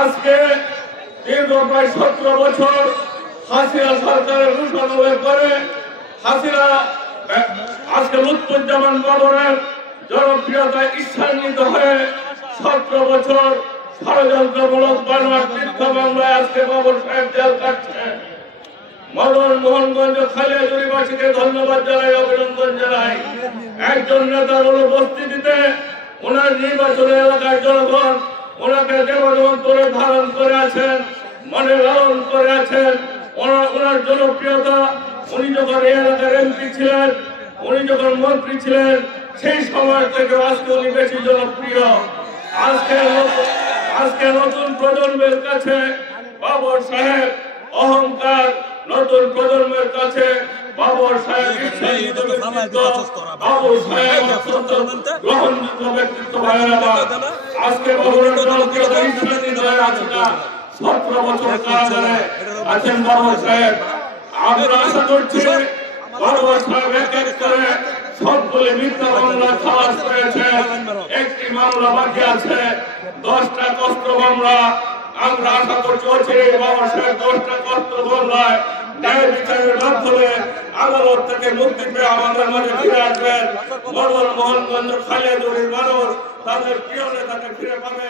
আজকে দীর্ঘ প্রায় 17 বছর হাসিনা সরকারের দূষণের পরে হাসিনা আজকে লুৎফুজ্জামান বাবরের জনপ্রিয়তায় ঈর্ষান্বিত হয়ে 17 বছর ষড়যন্ত্রমূলক বানোয়াট মিথ্যা মামলায় আজকে বাবর সাহেব জেল কাটছেন। মদন মোহনগঞ্জ খালিয়াজুড়িবাসীকে ধন্যবাদ জানাই, অভিনন্দন জানাই। একজন নেতার অনুপস্থিতিতে ওনার নির্বাচনী এলাকার জনগণ ওনাকে দেবদন্তরে ধারণ করে আছেন, মনে লালন করে আছেন। ওনার জনপ্রিয়তা, উনি যখন এই এলাকার এমপি ছিলেন, উনি যখন মন্ত্রী ছিলেন, সেই সময় থেকে আজকে উনি বেশি জনপ্রিয়। আজকে নতুন প্রজন্মের কাছে বাবর সাহেব অহংকার, নতুন প্রজন্মের কাছে বাবর সাহেব গ্রহণযোগ্য ব্যক্তিত্ব। আজকে বাবরের জনপ্রিয়তা ঈর্ষান্বিত হয়ে আছে না, 17 বছর কারাগারে আছেন বাবর সাহেব। আমরা আশা করছি বাবর সাহেব এক এক করে সবগুলি মিথ্যা মামলা খালাস করেছেন। একটি মামলা বাকি আছে, 10টা কষ্ট মামলা। আমরা আশা করছি অচিরেই বাবর সাহেব 10টা কষ্ট মামলায় ন্যায় বিচারের মাধ্যমে আদালত থেকে মুক্তি পেয়ে আমাদের মাঝে ফিরে আসবেন। মদন মোহনগঞ্জ খালিয়াজুড়ির মানুষ তাদের প্রিয় নেতাকে ফিরে পাবে।